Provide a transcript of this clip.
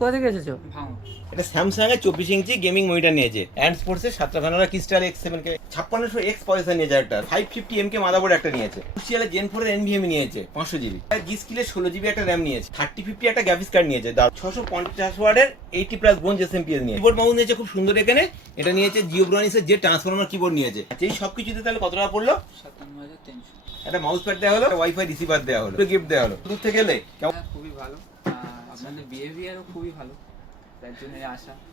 কোথা থেকে এসেছো? ভাঙো। এটা স্যামসাং এর 24 ইঞ্চি গেমিং মনিটর নিয়েছে। অ্যান্ড স্পোর্টস এর 7 ঘন্টা ক্রিস্টাল X7 কে 5600 X প্রসেসর নিয়েছে, একটা 550 MK মাদারবোর্ড একটা নিয়েছে, ক্রুশিয়াল Gen 4 এর NVMe নিয়েছে 500 GB, জি স্কিলের 16 GB একটা RAM নিয়েছে, 3050 একটা গ্রাফিক্স কার্ড নিয়েছে, 650 ওয়াটের 80 প্লাস বোন SMPS নিয়েছে, কিবোর্ড মাউস নিয়েছে খুব সুন্দর। এখানে এটা নিয়েছে জিওব্রনিক্স এর যে ট্রান্সফর্মার কিবোর্ড নিয়েছে। আচ্ছা এই সবকিছুতে তাহলে কত টাকা পড়লো? 57,300। একটা মাউস প্যাড দেওয়া হলো, ওয়াইফাই রিসিভার দেওয়া হলো, গিফট দেওয়া হলো। দূর থেকে এলে কেমন? হ্যাঁ, খুবই ভালো। আপনাদের বিহেভিয়ারও খুবই ভালো, তার জন্য আসা।